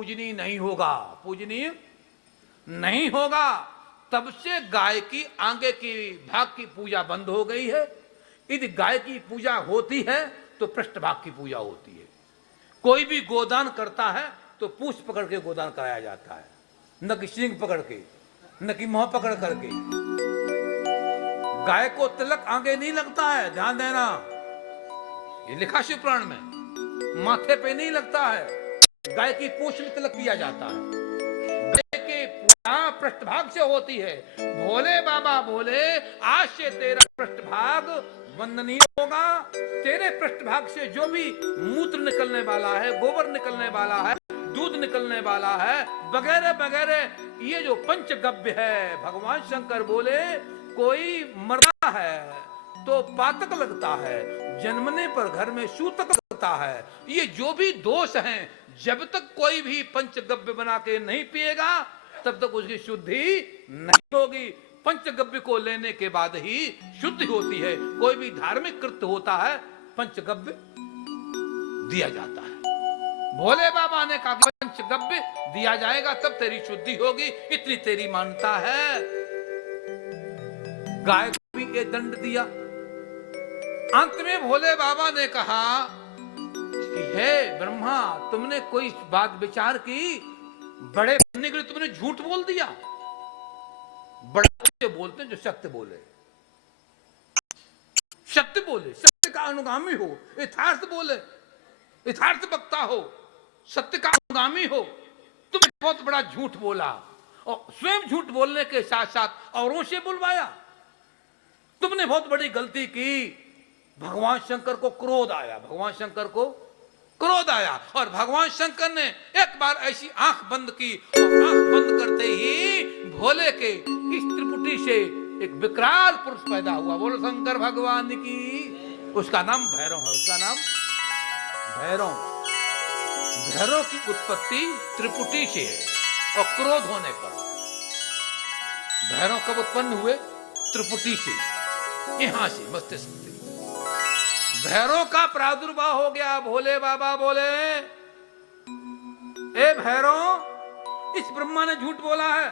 पूजनीय नहीं होगा, पूजनीय नहीं होगा। तब से गाय की आगे की भाग की पूजा बंद हो गई है। यदि गाय की पूजा होती है तो पृष्ठभाग की पूजा होती है। कोई भी गोदान करता है तो पूंछ पकड़ के गोदान कराया जाता है, न कि सींग पकड़ के, न कि मुंह पकड़ करके। गाय को तिलक आगे नहीं लगता है, ध्यान देना, ये लिखा शिव पुराण में। माथे पे नहीं लगता है, गाय की पूंछ में तिलक किया जाता है। गाय की पूजा पृष्ठभाग से होती है। भोले बाबा बोले, आज से तेरा पृष्ठभाग वंदनीय होगा। तेरे पृष्ठभाग से जो भी मूत्र निकलने वाला है, गोबर निकलने वाला है, दूध निकलने वाला है, वगैरह वगैरह, ये जो पंचगव्य है, भगवान शंकर बोले कोई मरता है तो पातक लगता है, जन्मने पर घर में सूतक लगता है। ये जो भी दोष हैं, जब तक कोई भी पंचगव्य बना के नहीं पिएगा तब तक उसकी शुद्धि नहीं होगी। पंचगव्य को लेने के बाद ही शुद्धि होती है। कोई भी धार्मिक कृत्य होता है, पंचगव्य दिया जाता है। भोले बाबा ने कहा पंचगव्य दिया जाएगा तब तेरी शुद्धि होगी, इतनी तेरी मान्यता है। गाय को भी ये दंड दिया। अंत में भोले बाबा ने कहा कि हे ब्रह्मा, तुमने कोई बात विचार की, बड़े बनने के लिए तुमने झूठ बोल दिया। बड़े जो बोलते हैं, जो सत्य बोले, सत्य बोले, सत्य का अनुगामी हो, यथार्थ बोले, यथार्थ वक्ता हो, सत्य का अनुगामी हो। तुमने बहुत बड़ा झूठ बोला और स्वयं झूठ बोलने के साथ साथ औरों से बुलवाया। तुमने बहुत बड़ी गलती की। भगवान शंकर को क्रोध आया, भगवान शंकर को क्रोध आया और भगवान शंकर ने एक बार ऐसी आंख बंद की और आंख बंद करते ही भोले के इस त्रिपुटी से एक विकराल पुरुष पैदा हुआ। बोलो शंकर भगवान की। उसका नाम भैरव है, उसका नाम भैरव। भैरव की उत्पत्ति त्रिपुटी से है और क्रोध होने पर भैरव कब उत्पन्न हुए? त्रिपुटी से, यहां से मस्तिष्क से भैरव का प्रादुर्भाव हो गया। भोले बाबा बोले, ए भैरव, इस ब्रह्मा ने झूठ बोला है।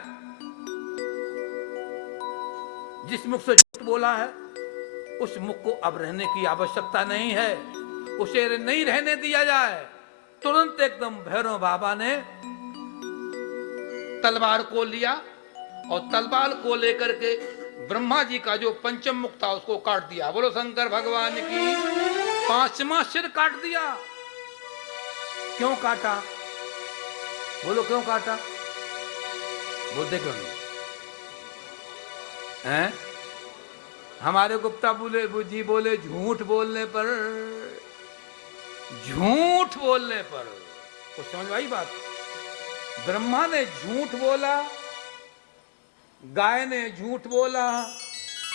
जिस मुख से झूठ बोला है उस मुख को अब रहने की आवश्यकता नहीं है, उसे नहीं रहने दिया जाए। तुरंत एकदम भैरव बाबा ने तलवार को लिया और तलवार को लेकर के ब्रह्मा जी का जो पंचम मुख था उसको काट दिया। बोलो शंकर भगवान की। पांचवा सिर काट दिया। क्यों काटा? बोलो क्यों काटा? बोलते क्यों नहीं हैं? हमारे गुप्ता जी बोले झूठ बोलने पर, झूठ बोलने पर, कुछ समझ आई बात? ब्रह्मा ने झूठ बोला, गाय ने झूठ बोला,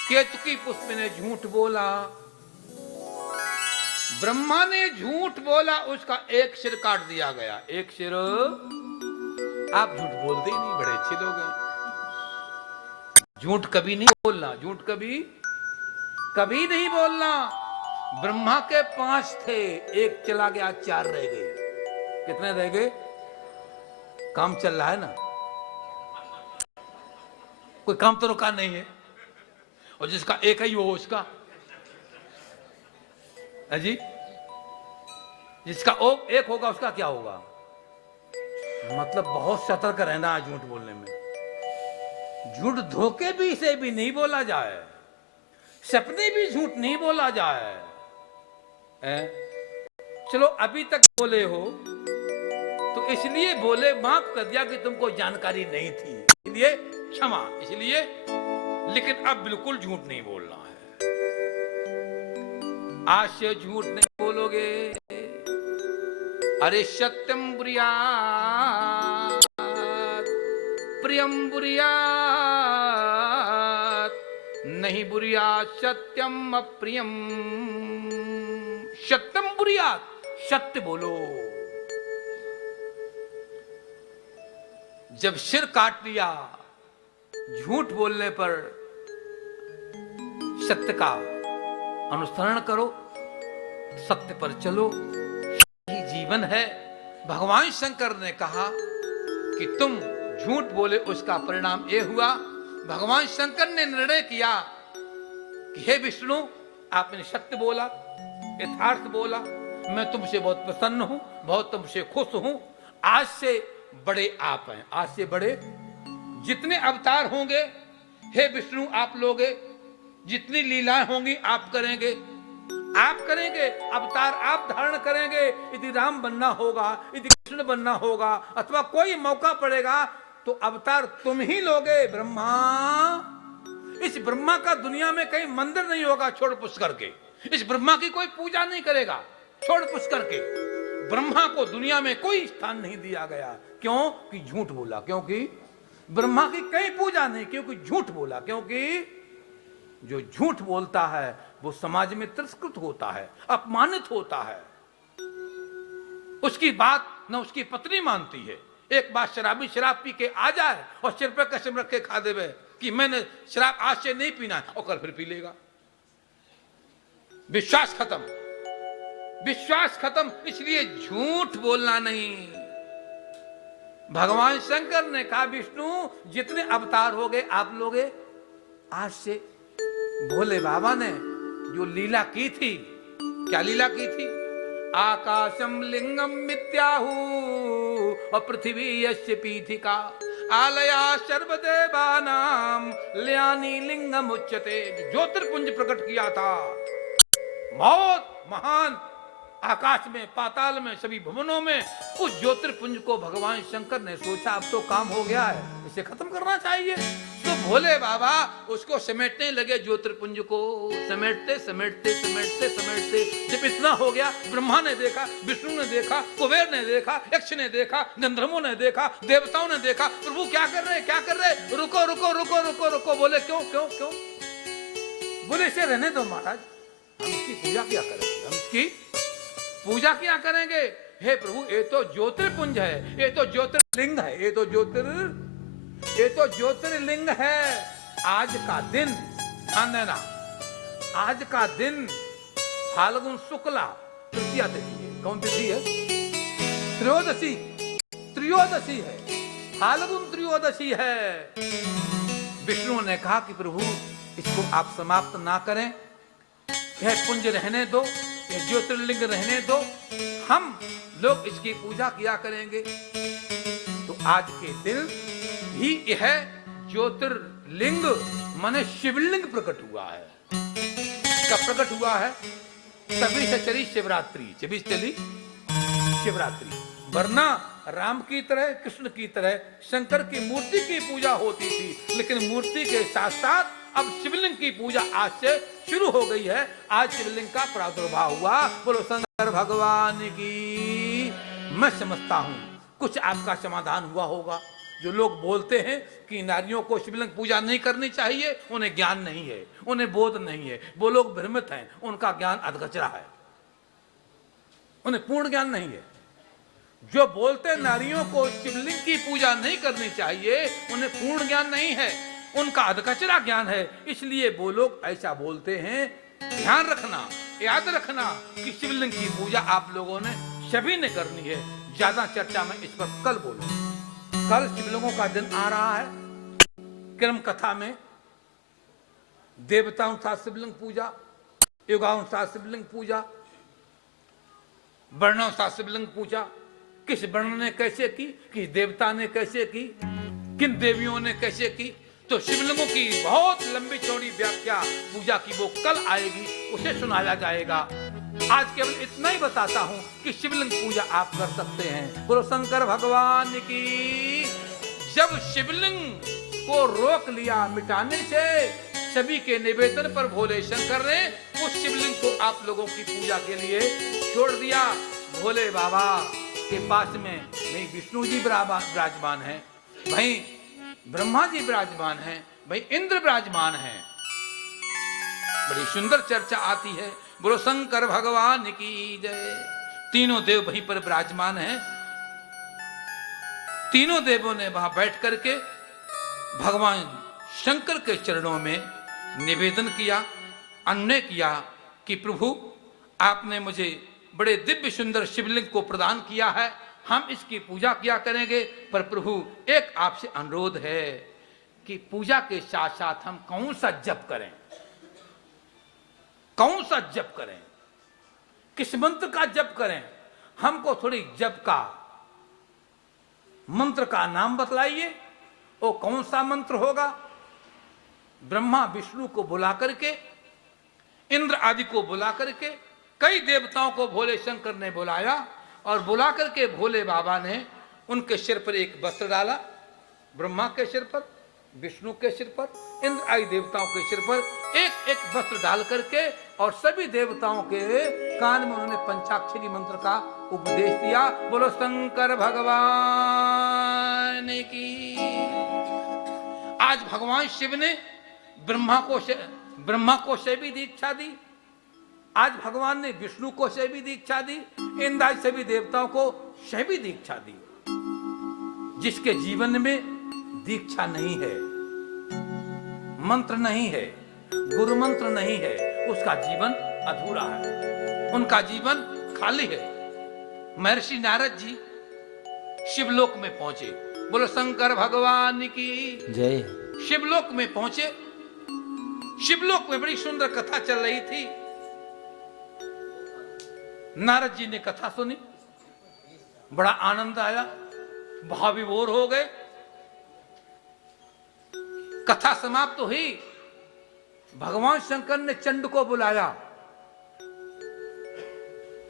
केतकी पुष्प ने झूठ बोला। ब्रह्मा ने झूठ बोला, उसका एक सिर काट दिया गया। एक सिर। आप झूठ बोलते ही नहीं, बड़े अच्छे लोग हैं। झूठ कभी नहीं बोलना, झूठ कभी कभी नहीं बोलना। ब्रह्मा के 5 थे, एक चला गया, 4 रह गए। कितने रह गए? काम चल रहा है ना, कोई काम तो रुका नहीं है। और जिसका एक ही हो उसका जी, जिसका एक होगा उसका क्या होगा? मतलब बहुत सतर्क रहना है झूठ बोलने में। झूठ धोखे भी से भी नहीं बोला जाए, सपने भी झूठ नहीं बोला जाए। चलो अभी तक बोले हो तो इसलिए बोले, माफ कर दिया कि तुमको जानकारी नहीं थी, इसलिए क्षमा, इसलिए। लेकिन अब बिल्कुल झूठ नहीं बोलना है। आज से झूठ नहीं बोलोगे। अरे सत्यम बुरियात, प्रियम बुरियात, नहीं बुरियात सत्यम अप्रियम। सत्यम बुरियात, सत्य बोलो। जब सिर काट लिया झूठ बोलने पर, सत्य का अनुसरण करो, सत्य पर चलो। यही जीवन है, भगवान शंकर ने कहा कि तुम झूठ बोले, उसका परिणाम यह हुआ, भगवान शंकर ने निर्णय किया कि हे विष्णु, आपने सत्य बोला, यथार्थ बोला, मैं तुमसे बहुत प्रसन्न हूं, बहुत तुमसे खुश हूं। आज से बड़े आप हैं, आज से बड़े जितने अवतार होंगे हे विष्णु आप लोगे, जितनी लीलाएं होंगी आप करेंगे, अवतार आप धारण करेंगे। यदि राम बनना होगा, यदि कृष्ण बनना होगा, अथवा कोई मौका पड़ेगा तो अवतार तुम ही लोगे। ब्रह्मा, इस ब्रह्मा का दुनिया में कहीं मंदिर नहीं होगा छोड़ पुष्कर के, इस ब्रह्मा की कोई पूजा नहीं करेगा छोड़ पुष्कर के। ब्रह्मा को दुनिया में कोई स्थान नहीं दिया गया, क्यों कि झूठ बोला, क्योंकि ब्रह्मा की कहीं पूजा नहीं, क्योंकि झूठ बोला, क्योंकि जो झूठ बोलता है वो समाज में तिरस्कृत होता है, अपमानित होता है, उसकी बात न उसकी पत्नी मानती है। एक बार शराबी शराब पी के आ जाए और सिर पर कसम रख के खा देवे कि मैंने शराब आज से नहीं पीना है, और कल फिर पी लेगा। विश्वास खत्म, विश्वास खत्म। इसलिए झूठ बोलना नहीं। भगवान शंकर ने कहा विष्णु जितने अवतार हो गए आप लोगे। आज से भोले बाबा ने जो लीला की थी, क्या लीला की थी? आकाशम लिंगम मित्याहु और पृथ्वी यस्य पीठिका आलया सर्वदेवानाम ल्यानी लिंगम उच्यते। ज्योतिर्पुंज प्रकट किया था, बहुत महान, आकाश में, पाताल में, सभी भवनों में। उस ज्योतिर्पुंज को भगवान शंकर ने सोचा अब तो काम हो गया है, इसे खत्म करना चाहिए। तो भोले बाबा उसको समेटने लगे, ज्योतिर्पुंज को समेटते समेटते समेटते समेटते जब इतना हो गया, ब्रह्मा ने देखा, विष्णु ने देखा, कुबेर ने देखा, यक्ष ने देखा, गंधर्वों ने देखा, देवताओं ने देखा, प्रभु क्या कर रहे, क्या कर रहे? रुको रुको रुको रुको रुको। बोले क्यों क्यों क्यों? बोले इसे रहने दो महाराज, हम इसकी पूजा क्या करेंगे, हम इसकी पूजा क्या करेंगे? हे प्रभु ये तो ज्योतिर्पुंज है, ये तो ज्योतिर्लिंग है, ये तो ज्योतिर्लिंग है। आज का दिन, ध्यान देना, आज का दिन फाल्गुन शुक्ला तृतीया तिथि है। कौन तिथि है? त्रयोदशी, त्रयोदशी है, फाल्गुन त्रयोदशी है। विष्णु ने कहा कि प्रभु इसको आप समाप्त ना करें, यह पुंज रहने दो, यह ज्योतिर्लिंग रहने दो, हम लोग इसकी पूजा किया करेंगे। तो आज के दिन ही यह ज्योतिर्लिंग माने शिवलिंग प्रकट हुआ है। कब प्रकट हुआ है? तभी से चली शिवरात्रि, तभी से चली शिवरात्रि। वरना राम की तरह, कृष्ण की तरह शंकर की मूर्ति की पूजा होती थी, लेकिन मूर्ति के साथ साथ अब शिवलिंग की पूजा आज से शुरू हो गई है। आज शिवलिंग का प्रादुर्भाव हुआ। बोलो शंकर भगवान की। मैं समझता हूं कुछ आपका समाधान हुआ होगा। जो लोग बोलते हैं कि नारियों को शिवलिंग पूजा नहीं करनी चाहिए, उन्हें ज्ञान नहीं है, उन्हें बोध नहीं है, वो लोग भ्रमित हैं, उनका ज्ञान अधकचरा है, उन्हें पूर्ण ज्ञान नहीं है। जो बोलते नारियों को शिवलिंग की पूजा नहीं करनी चाहिए, उन्हें पूर्ण ज्ञान नहीं है, उनका अधकचरा ज्ञान है, इसलिए वो लोग ऐसा बोलते हैं। ध्यान रखना, याद रखना कि शिवलिंग की पूजा आप लोगों ने सभी ने करनी है। ज्यादा चर्चा में इस पर कल बोलूंगा। कल शिवलिंगों का दिन आ रहा है। क्रम कथा में देवतानुसार शिवलिंग पूजा, युगानुसार शिवलिंग पूजा, वर्णानुसार शिवलिंग पूजा, किस वर्ण ने कैसे की, किस देवता ने कैसे की, किन देवियों ने कैसे की। तो शिवलिंगों की बहुत लंबी चौड़ी व्याख्या पूजा की वो कल आएगी, उसे सुनाया जाएगा। आज केवल इतना ही बताता हूं कि शिवलिंग पूजा आप कर सकते हैं। बोलो शंकर भगवान की। जब शिवलिंग को रोक लिया मिटाने से, सभी के निवेदन पर भोले शंकर ने उस शिवलिंग को आप लोगों की पूजा के लिए छोड़ दिया। भोले बाबा के पास में वही विष्णु जी विराजमान है, वहीं ब्रह्मा जी विराजमान हैं, भाई इंद्र विराजमान हैं। बड़ी सुंदर चर्चा आती है। बोलो शंकर भगवान की जय। तीनों देव वहीं पर विराजमान हैं। तीनों देवों ने वहां बैठ करके भगवान शंकर के चरणों में निवेदन किया, अन्य किया कि प्रभु आपने मुझे बड़े दिव्य सुंदर शिवलिंग को प्रदान किया है, हम इसकी पूजा किया करेंगे। पर प्रभु एक आपसे अनुरोध है कि पूजा के साथ साथ हम कौन सा जप करें, कौन सा जप करें, किस मंत्र का जप करें, हमको थोड़ी जप का मंत्र का नाम बतलाइए। वो कौन सा मंत्र होगा? ब्रह्मा विष्णु को बुला करके, इंद्र आदि को बुला करके, कई देवताओं को भोले शंकर ने बुलाया और बुला करके भोले बाबा ने उनके सिर पर एक वस्त्र डाला, ब्रह्मा के सिर पर, विष्णु के सिर पर, इंद्र आदि देवताओं के सिर पर एक एक वस्त्र डाल करके और सभी देवताओं के कान में उन्होंने पंचाक्षरी मंत्र का उपदेश दिया। बोलो शंकर भगवान की। आज भगवान शिव ने ब्रह्मा को शैवी दीक्षा दी, आज भगवान ने विष्णु को शैवी दीक्षा दी, इंद्र आदि सभी देवताओं को शैवी दीक्षा दी। जिसके जीवन में दीक्षा नहीं है, मंत्र नहीं है, गुरु मंत्र नहीं है, उसका जीवन अधूरा है, उनका जीवन खाली है। महर्षि नारद जी शिवलोक में पहुंचे। बोलो शंकर भगवान की जय। शिवलोक में पहुंचे। शिवलोक में बड़ी सुंदर कथा चल रही थी। नारद जी ने कथा सुनी, बड़ा आनंद आया, भाव विभोर हो गए। कथा समाप्त हुई, भगवान शंकर ने चंड को बुलाया,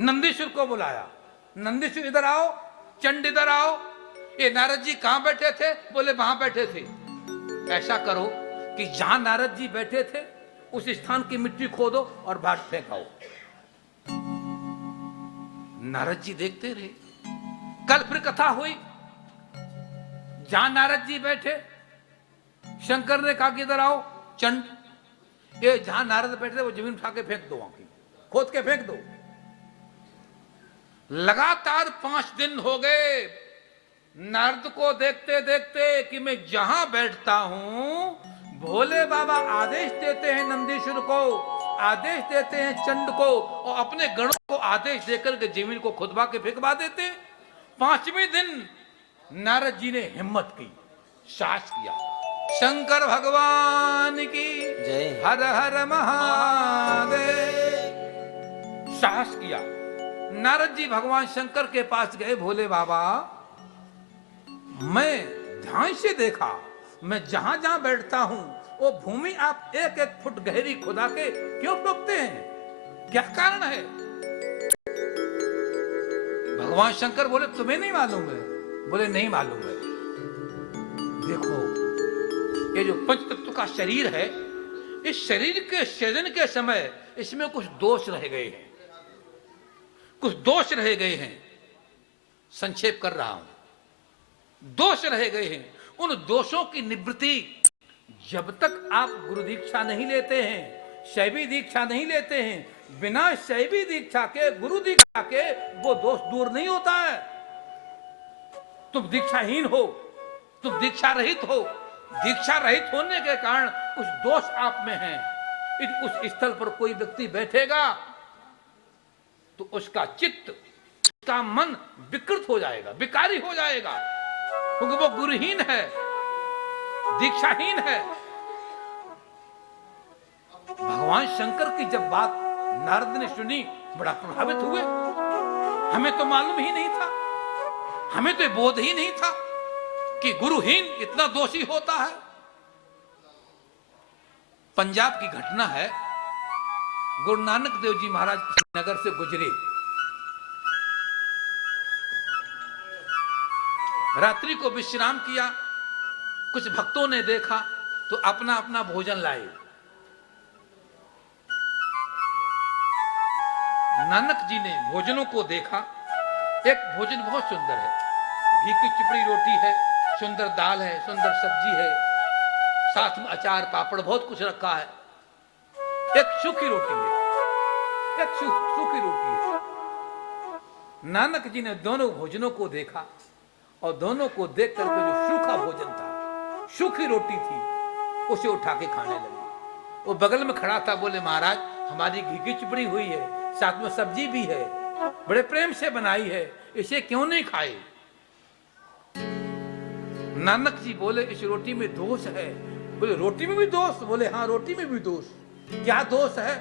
नंदीश्वर को बुलाया, नंदीश्वर इधर आओ, चंड इधर आओ। ये नारद जी कहां बैठे थे? बोले वहां बैठे थे। ऐसा करो कि जहां नारद जी बैठे थे उस स्थान की मिट्टी खोदो और बाहर फेंकाओ। नारद जी देखते रहे। कल फिर कथा हुई, जहां नारद जी बैठे, शंकर ने कहा कि इधर आओ चंड, ये जहां नारद बैठे थे वो जमीन उठा के फेंक दो, आंखी खोद के फेंक दो। लगातार 5 दिन हो गए नारद को देखते देखते कि मैं जहां बैठता हूं, भोले बाबा आदेश देते हैं नंदीश्वर को, आदेश देते हैं चंड को और अपने गणों को आदेश देकर के जमीन को खुदवा के फेंकवा देते। 5वें दिन नारद जी ने हिम्मत की, साहस किया, शंकर भगवान की जय। हर हर महादेव। साहस किया। नारद जी भगवान शंकर के पास गए। भोले बाबा, मैं ध्यान से देखा, मैं जहां जहां बैठता हूं वो भूमि आप 1-1 फुट गहरी खुदा के क्यों टोकते हैं? क्या कारण है? भगवान शंकर बोले तुम्हें नहीं मालूम है? बोले नहीं मालूम है। देखो, ये जो पंचतत्व का शरीर है, इस शरीर के सृजन के समय इसमें कुछ दोष रह गए हैं, कुछ दोष रह गए हैं। संक्षेप कर रहा हूं। दोष रह गए हैं। उन दोषों की निवृत्ति जब तक आप गुरु दीक्षा नहीं लेते हैं, शैवी दीक्षा नहीं लेते हैं, बिना शैवी दीक्षा के, गुरु दीक्षा के वो दोष दूर नहीं होता है। तुम दीक्षाहीन हो, तुम दीक्षा रहित हो। दीक्षा रहित होने के कारण कुछ दोष आप में हैं। उस स्थल पर कोई व्यक्ति बैठेगा तो उसका चित्त, उसका मन विकृत हो जाएगा, विकारी हो जाएगा, क्योंकि वो गुरुहीन है, दीक्षाहीन है। भगवान शंकर की जब बात नारद ने सुनी, बड़ा प्रभावित हुए। हमें तो मालूम ही नहीं था, हमें तो बोध ही नहीं था कि गुरुहीन इतना दोषी होता है। पंजाब की घटना है। गुरु नानक देव जी महाराज नगर से गुजरे, रात्रि को विश्राम किया। कुछ भक्तों ने देखा तो अपना अपना भोजन लाए। नानक जी ने भोजनों को देखा। एक भोजन बहुत सुंदर है, घी की चिपड़ी रोटी है, सुंदर दाल है, सुंदर सब्जी है, साथ में अचार पापड़ बहुत कुछ रखा है। एक सूखी रोटी है, एक सूखी रोटी है। नानक जी ने दोनों भोजनों को देखा और दोनों को देख करके जो सूखा भोजन था, सूखी रोटी थी, उसे उठा के खाने लगे। वो बगल में खड़ा था, बोले महाराज हमारी घी की चिपड़ी हुई है, साथ में सब्जी भी है, बड़े प्रेम से बनाई है, इसे क्यों नहीं खाए? नानक जी बोले इस रोटी में दोष है। बोले रोटी में भी दोष? बोले हाँ, रोटी में भी दोष। क्या दोष है?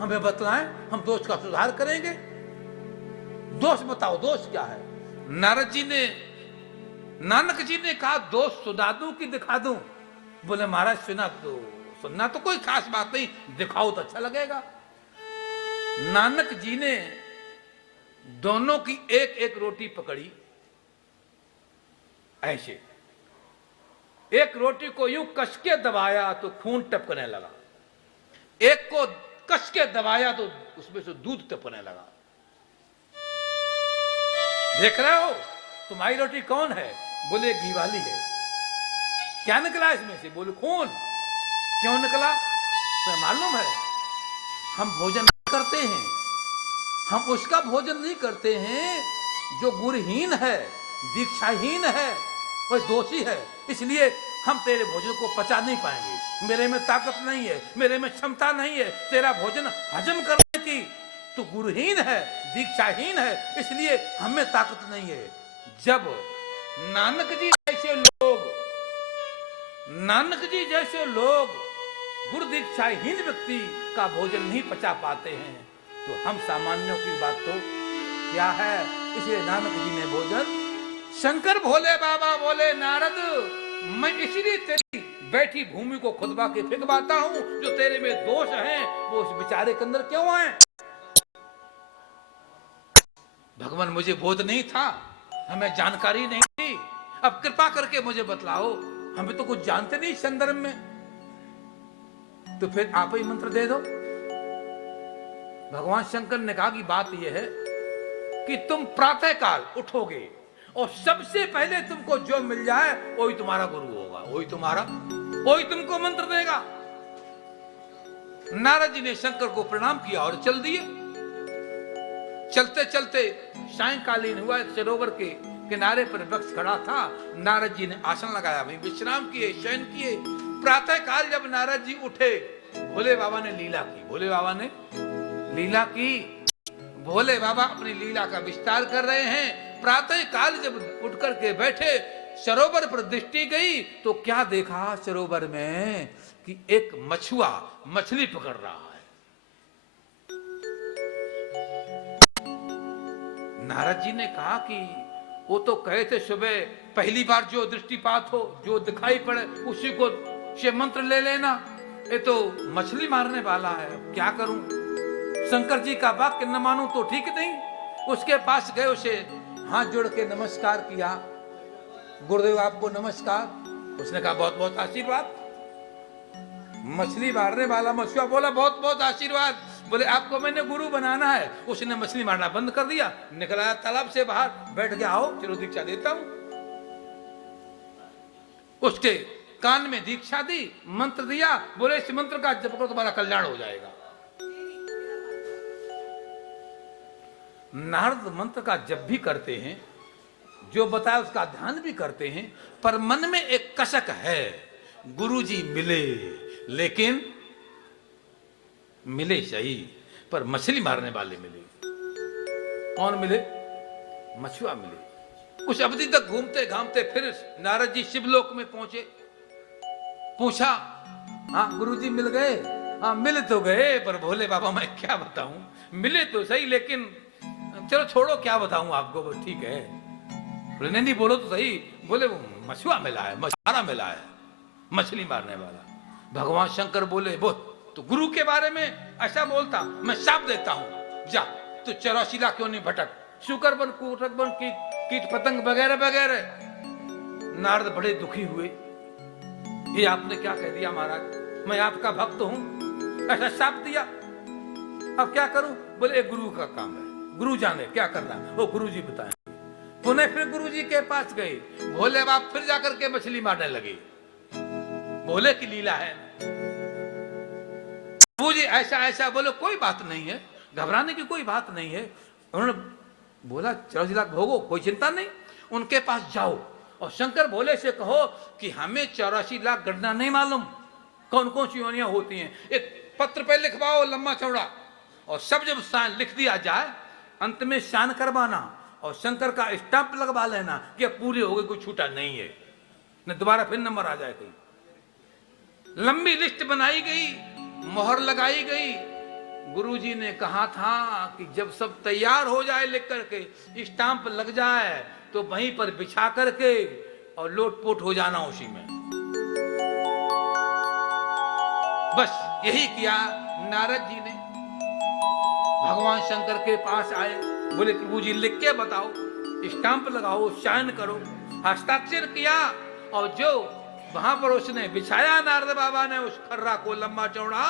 हमें बतलाएं, हम दोष का सुधार करेंगे। दोष बताओ, दोष क्या है? नानक जी ने कहा दोष सुना दूं कि दिखा दूं? बोले महाराज सुनना तो कोई खास बात नहीं, दिखाओ तो अच्छा लगेगा। नानक जी ने दोनों की एक एक रोटी पकड़ी, ऐसे एक रोटी को यूं कस के दबाया तो खून टपकने लगा, एक को कस के दबाया तो उसमें से दूध टपकने लगा। देख रहे हो तुम्हारी रोटी कौन है? बोले घी वाली है। क्या निकला इसमें से? बोले खून। क्यों निकला? तो मालूम है हम भोजन करते हैं, हम उसका भोजन नहीं करते हैं जो गुरुहीन है, दीक्षाहीन है, वह दोषी है। इसलिए हम तेरे भोजन को पचा नहीं पाएंगे। मेरे में ताकत नहीं है, मेरे में क्षमता नहीं है तेरा भोजन हजम करने की। तू गुरुहीन है, दीक्षाहीन है, इसलिए हमें ताकत नहीं है। जब नानक जी जैसे लोग गुरु दीक्षाहीन व्यक्ति का भोजन नहीं पचा पाते हैं तो हम सामान्यों की बात तो क्या है? इसलिए नानक जी ने भोजन, शंकर भोले बाबा बोले नारद मैं इसीलिए तेरी बैठी भूमि को खुदबा के फेंकवाता हूं, जो तेरे में दोष हैं वो उस बेचारे के अंदर क्यों आए? भगवान मुझे बोध नहीं था, हमें जानकारी नहीं थी, अब कृपा करके मुझे बतलाओ, हमें तो कुछ जानते नहीं इस संदर्भ में, तो फिर आप ही मंत्र दे दो। भगवान शंकर ने कहा कि बात यह है कि तुम प्रातः काल उठोगे और सबसे पहले तुमको जो मिल जाए वही तुम्हारा गुरु होगा, वही तुमको मंत्र देगा। नारद जी ने शंकर को प्रणाम किया और चल दिए। चलते चलते सायंकालीन हुआ, एक सरोवर के किनारे पर वृक्ष खड़ा था। नारद जी ने आसन लगाया, वहीं विश्राम किए, शयन किए। प्रातः काल जब नारद जी उठे, भोले बाबा ने लीला की। भोले बाबा अपनी लीला का विस्तार कर रहे हैं। प्रातः काल जब उठ करके बैठे, सरोवर पर दृष्टि गई तो क्या देखा सरोवर में कि एक मछुआ मछली पकड़ रहा है। नारद जी ने कहा कि वो तो कहे थे सुबह पहली बार जो दृष्टिपात हो, जो दिखाई पड़े उसी को से मंत्र ले लेना। ये तो मछली मारने वाला है, क्या करूं? शंकर जी का वाक्य न मानूं तो ठीक नहीं। उसके पास गए, उसे हाथ जोड़ के नमस्कार किया। गुरुदेव आपको नमस्कार। उसने कहा बहुत बहुत आशीर्वाद। मछली मारने वाला मछुआ बोला बहुत बहुत आशीर्वाद। बोले आपको मैंने गुरु बनाना है। उसने मछली मारना बंद कर दिया, निकल आया तालाब से बाहर, बैठ गया, आओ चलो दीक्षा देता हूं। उसके कान में दीक्षा दी, मंत्र दिया, बोले इस मंत्र का जप करो तुम्हारा कल्याण हो जाएगा। नारद मंत्र का जप भी करते हैं, जो बताया उसका ध्यान भी करते हैं, पर मन में एक कसक है। गुरुजी मिले, लेकिन मिले सही, पर मछली मारने वाले मिले। कौन मिले? मछुआ मिले। कुछ अवधि तक घूमते घामते फिर नारद जी शिवलोक में पहुंचे। पूछा, हाँ गुरुजी मिल गए? हाँ मिल तो गए, पर भोले बाबा मैं क्या बताऊं, मिले तो सही लेकिन चलो छोड़ो, क्या बताऊं आपको, ठीक है। बोले नहीं बोलो तो सही। बोले वो मछुआ मिला है, मछुआरा मिला है, मछली मारने वाला। भगवान शंकर बोले वो तो गुरु के बारे में ऐसा बोलता, मैं शाप देता हूं, जा तू 84 लाख क्यों नहीं भटक, शुकर बन, कुटक बन, कीट पतंग वगैरह वगैरह। नारद बड़े दुखी हुए, ये आपने क्या कह दिया महाराज, मैं आपका भक्त हूं, ऐसा शाप दिया, अब क्या करूं? बोले एक गुरु का काम है, गुरु जाने क्या करना है, वो गुरु जी बताएं। पुनः फिर गुरु जी के पास गए, भोले बाप फिर जाकर के मछली मारने लगे। भोले की लीला है। जी ऐसा ऐसा बोलो, कोई बात नहीं है, घबराने की कोई बात नहीं है। उन्होंने बोला 84 लाख भोगो, कोई चिंता नहीं, उनके पास जाओ और शंकर भोले से कहो कि हमें 84 लाख गणना नहीं मालूम कौन कौन सी योनियां होती हैं, एक पत्र पे लिखवाओ लंबा चौड़ा, और सब जब लिख दिया जाए, अंत में स्नान करवाना और शंकर का स्टैंप लगवा लेना कि अब पूरे हो गए, कोई छूटा नहीं है, न दोबारा फिर नंबर आ जाए कहीं। लंबी लिस्ट बनाई गई, मोहर लगाई गई। गुरुजी ने कहा था कि जब सब तैयार हो जाए लिख करके, स्टाम्प लग जाए, तो वहीं पर बिछा करके और लोटपोट हो जाना उसी में। बस यही किया नारद जी ने। भगवान शंकर के पास आए, बोले प्रभु जी लिख के बताओ, स्टाम्प लगाओ, साइन करो। हस्ताक्षर किया और जो वहां पर उसने बिछाया नारद बाबा ने उस खर्रा को, लंबा चौड़ा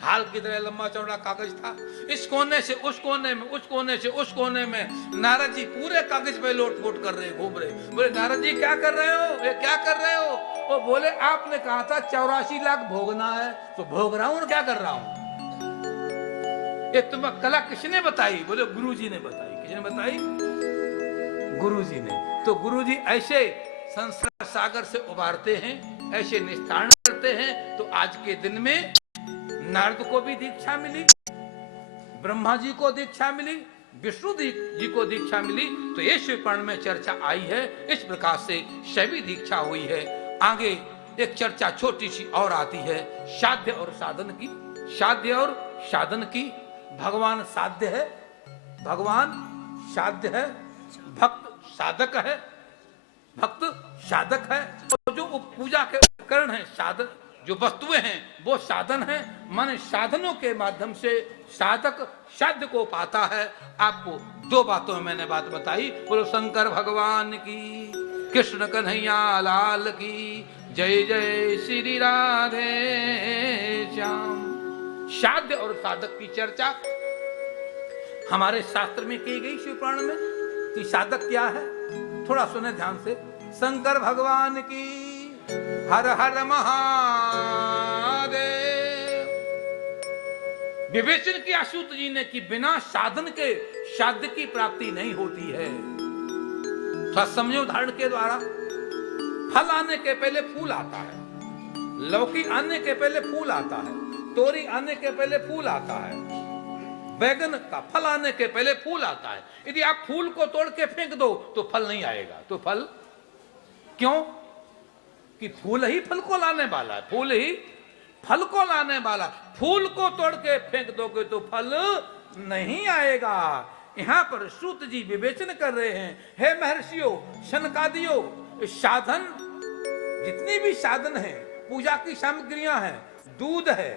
हाल की तरह लंबा चौड़ा कागज था। इस कोने से उस कोने में, उस कोने से उस कोने में नारद जी पूरे कागज पे लोटपोट कर रहे, घूम रहे। बोले नारद जी क्या कर रहे हो, ये क्या कर रहे हो? वो बोले आपने कहा था 84 लाख भोगना है, तो भोग रहा हूं और क्या कर रहा हूं। ये तुम्हें कला किसने बताई? बोले गुरुजी ने बताई। किसने बताई? गुरुजी ने। तो गुरुजी ऐसे संसार सागर से उबारते हैं, ऐसे निस्तारण करते हैं। तो आज के दिन में नारद को भी दीक्षा मिली, ब्रह्मा जी को दीक्षा मिली, विष्णु जी को दीक्षा मिली। तो ये शिव पुराण में चर्चा आई है। इस प्रकार से शैवी दीक्षा हुई है। आगे एक चर्चा छोटी सी और आती है, साध्य और साधन की। साध्य और साधन की। भगवान साध्य है, भगवान साध्य है, भक्त साधक है, भक्त साधक है। तो जो पूजा के उपकरण है, साधन जो वस्तुएं हैं वो साधन है। माने साधनों के माध्यम से साधक साध्य को पाता है। आपको दो बातों में मैंने बात बताई। बोलो शंकर भगवान की, कृष्ण कन्हैया लाल की जय। जय श्री राधे श्याम। साध्य और साधक की चर्चा हमारे शास्त्र में की गई शिव पुराण में कि साधक क्या है। थोड़ा सुने ध्यान से। शंकर भगवान की हर हर महादेव। विवेचन किया सूत जी ने कि बिना साधन के साध्य की प्राप्ति नहीं होती है। थोड़ा समझो उदाहरण के द्वारा। फल आने के पहले फूल आता है, लौकी आने के पहले फूल आता है, तोरी आने के पहले फूल आता है, बैगन का फल आने के पहले फूल आता है। यदि आप फूल को तोड़ के फेंक दो तो फल नहीं आएगा। तो फल क्यों? कि फूल ही फल को लाने वाला है, फूल ही फल को लाने वाला। फूल को तोड़ के फेंक दोगे तो फल नहीं आएगा। यहां पर सूत जी विवेचन कर रहे हैं, हे महर्षियों, शनकादियों, साधन जितनी भी साधन है, पूजा की सामग्रियां हैं, दूध है,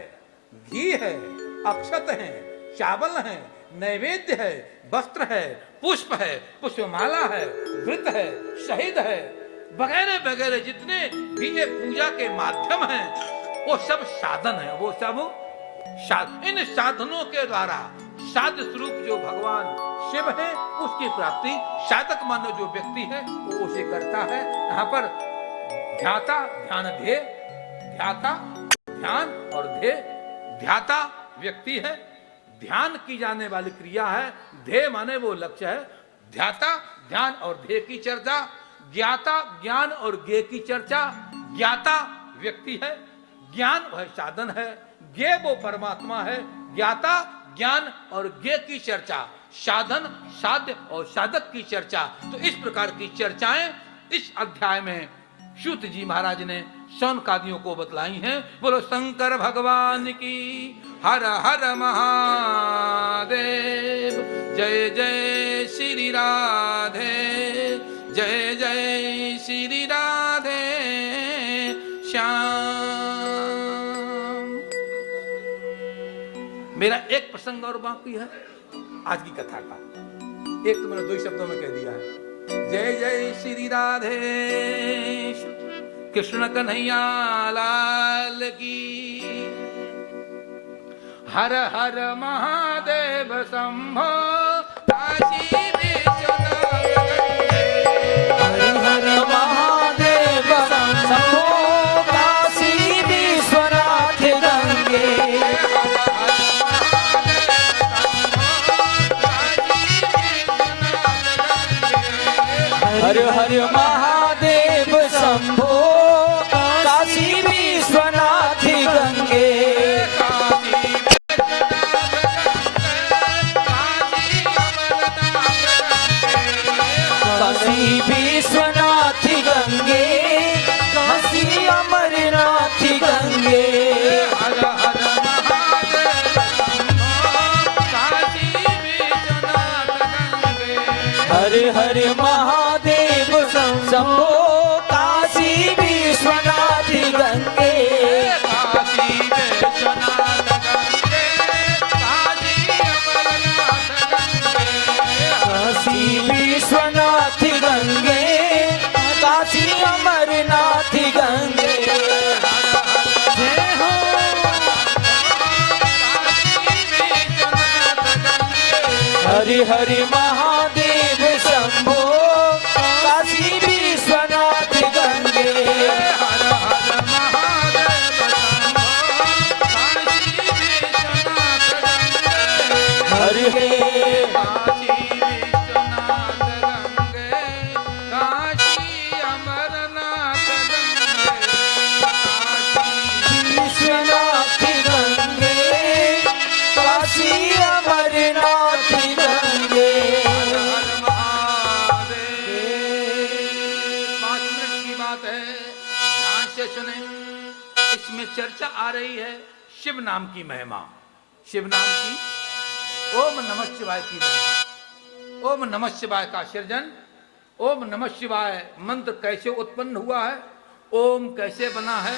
घी है, अक्षत है, चावल है, नैवेद्य है, वस्त्र है, पुष्प है, पुष्पमाला है, वृत है, शहीद है, वगैरह वगैरह जितने भी ये पूजा के माध्यम हैं वो सब साधन है। वो सब इन साधनों के द्वारा साध्य स्वरूप जो भगवान शिव है उसकी प्राप्ति साधक मानो जो व्यक्ति है वो उसे करता है। यहाँ पर ध्याता ध्यान ध्येय, ध्याता ध्यान और ध्येय। ध्याता व्यक्ति है, ध्यान की जाने वाली क्रिया है, ध्येय माने वो लक्ष्य है। ध्याता ध्यान और ध्येय की चर्चा, ज्ञाता ज्ञान और ज्ञेय की चर्चा। ज्ञाता व्यक्ति है, ज्ञान वह साधन है, ज्ञेय वो परमात्मा है। ज्ञाता ज्ञान और ज्ञेय की चर्चा, साधन साध्य और साधक की चर्चा। तो इस प्रकार की चर्चाएं इस अध्याय में सूत जी महाराज ने शौनकादियों को बतलाई हैं। बोलो शंकर भगवान की हर हर महादेव। जय जय श्री राधे, जय जय श्री राधे श्याम। मेरा एक प्रसंग और बाकी है आज की कथा का। एक तो मैंने 2 शब्दों में कह दिया है। जय जय श्री राधे कृष्ण कन्हैया लाल की। हर हर महादेव शंभो काशी विश्वनाथ। हर हर महादेव शंभो काशी विश्वनाथ गंगे। हर हर महादेव शंभो काशी विश्वनाथ गंगे। अमरनाथ गंगे जय हो हरि हरि महादेव शंभो काशी विश्वनाथ गंगे हर हर महादेव शंभो काशी विश्वनाथ गंगे हरि हे काशी विश्वनाथ गंगे काशी अमरनाथ गंगे काशी विश्वनाथ गंगे काशी अमरनाथ गंगे हर हर महादेव। 5 मिनट की बात है, ध्यान से सुने। इसमें चर्चा आ रही है शिव नाम की महिमा, शिव नाम की, ओम नमः शिवाय की महिमा। ओम नमः शिवाय का सृजन, ओम नमः शिवाय मंत्र कैसे उत्पन्न हुआ है, ओम कैसे बना है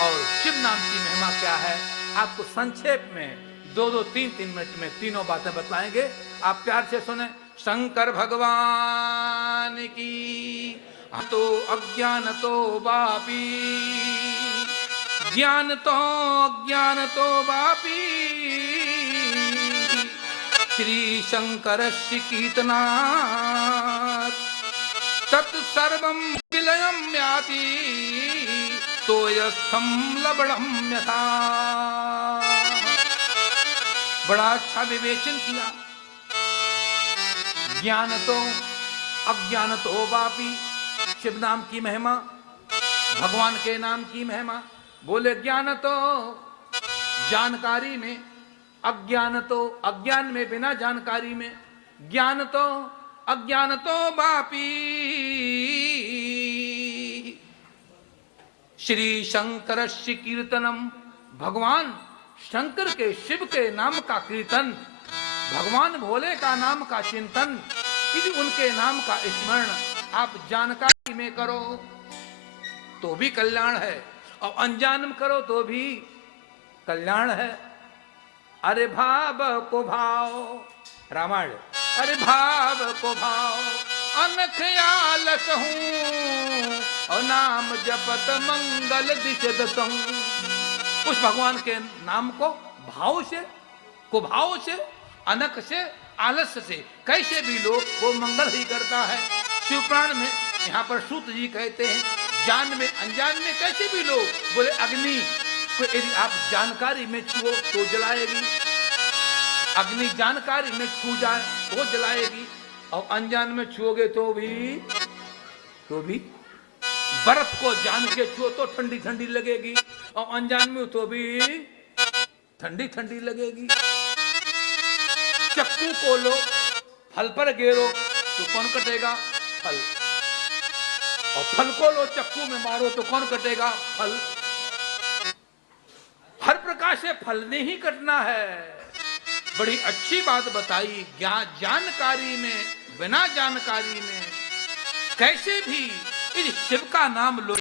और शिव नाम की महिमा क्या है, आपको संक्षेप में 2-2, 3-3 मिनट में तीनों बातें बताएंगे। आप प्यार से सुने। शंकर भगवान की हतो अज्ञान तो वापी ज्ञान तो अज्ञान तो वापी श्री शंकर कीर्तनात् तत्सर्वं विलयं याति तोयस्थं लवणं यथा। बड़ा अच्छा विवेचन किया। ज्ञान तो अज्ञान तो वापी, शिव नाम की महिमा, भगवान के नाम की महिमा। बोले ज्ञान तो जानकारी में, अज्ञान तो अज्ञान में, बिना जानकारी में, ज्ञान तो अज्ञान तो वापी श्री शंकर कीर्तनम, भगवान शंकर के, शिव के नाम का कीर्तन, भगवान भोले का नाम का चिंतन, यदि उनके नाम का स्मरण आप जानकारी में करो तो भी कल्याण है और अनजान में करो तो भी कल्याण है। अरे भाव को भाव, रामायण। अरे भाव को भाव अनख आलस हूं और नाम जपत मंगल दिश दसहूं। उस भगवान के नाम को भाव से, कुभाव से, अनख से, आलस्य से कैसे भी लो वो मंगल ही करता है। शिवपुराण में यहाँ पर सूत जी कहते हैं जान में अनजान में कैसे भी लो। बोले अग्नि को यदि आप जानकारी में छुओ तो जलाएगी, अग्नि जानकारी में छू जाए तो जलाएगी और अनजान में छुओगे तो भी बर्फ को जान के छुओ तो ठंडी ठंडी लगेगी और अनजान में तो भी ठंडी ठंडी लगेगी। चक्कू को लो, फल पर गिरो तो कौन कटेगा? फल। और फल को लो चक्कू में मारो तो कौन कटेगा? फल। हर प्रकार से फल ने ही कटना है। बड़ी अच्छी बात बताई। जानकारी में, बिना जानकारी में कैसे भी इस शिव का नाम लो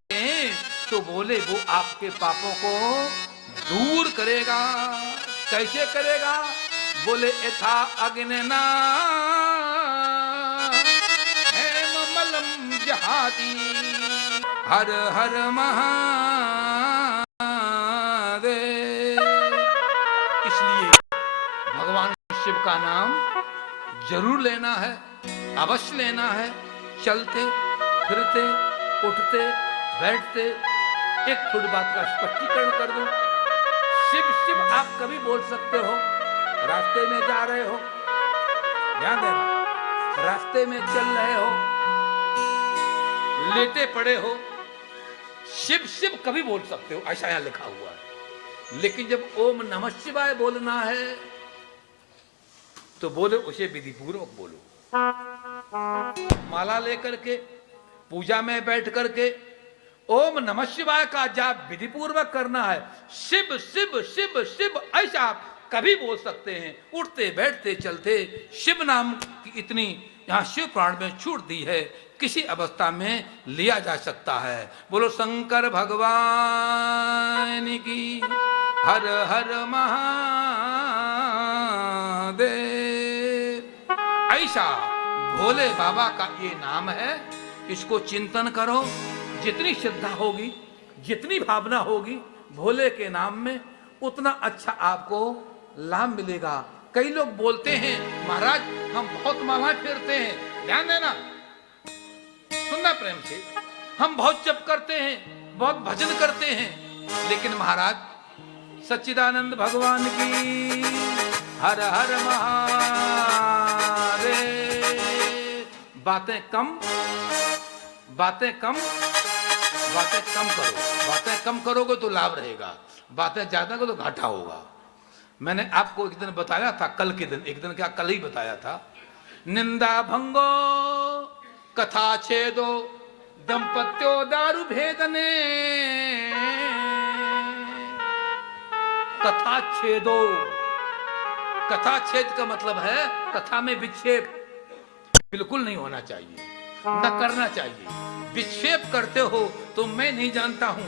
तो बोले वो आपके पापों को दूर करेगा। कैसे करेगा? बोले यथा अग्निना हेम मलम जहाती। हर हर महादेव। इसलिए भगवान शिव का नाम जरूर लेना है, अवश्य लेना है। चलते फिरते, उठते बैठते। एक थोड़ी बात का स्पष्टीकरण कर दूं। शिव शिव आप कभी बोल सकते हो, रास्ते में जा रहे हो, ध्यान देना, रास्ते में चल रहे हो, लेटे पड़े हो, शिव शिव कभी बोल सकते हो, ऐसा यहां लिखा हुआ है। लेकिन जब ओम नमः शिवाय बोलना है तो बोले उसे विधि पूर्वक बोलो। माला लेकर के, पूजा में बैठ करके ओम नमः शिवाय का जाप विधि पूर्वक करना है। शिव शिव शिव शिव ऐसा आप कभी बोल सकते हैं, उठते बैठते चलते। शिव नाम की इतनी यहाँ शिव पुराण में छूट दी है, किसी अवस्था में लिया जा सकता है। बोलो शंकर भगवान की। हर हर महादेव। ऐसा भोले बाबा का ये नाम है। इसको चिंतन करो, जितनी श्रद्धा होगी, जितनी भावना होगी भोले के नाम में, उतना अच्छा आपको लाभ मिलेगा। कई लोग बोलते हैं महाराज हम बहुत मालाएं फेरते हैं, ध्यान देना, सुनना प्रेम से, हम बहुत जप करते हैं, बहुत भजन करते हैं, लेकिन महाराज सच्चिदानंद भगवान की हर हर महादेव। बातें कम करो, बातें कम करोगे तो लाभ रहेगा, बातें ज्यादा करो तो घाटा होगा। मैंने आपको एक दिन बताया था, कल के दिन, एक दिन क्या कल ही बताया था, निंदा भंगो कथा छेदो दंपत्यो दारू भेदने। कथा छेदो, कथा छेद का मतलब है कथा में विक्षेप बिल्कुल नहीं होना चाहिए, न करना चाहिए। विक्षेप करते हो तो मैं नहीं जानता हूं,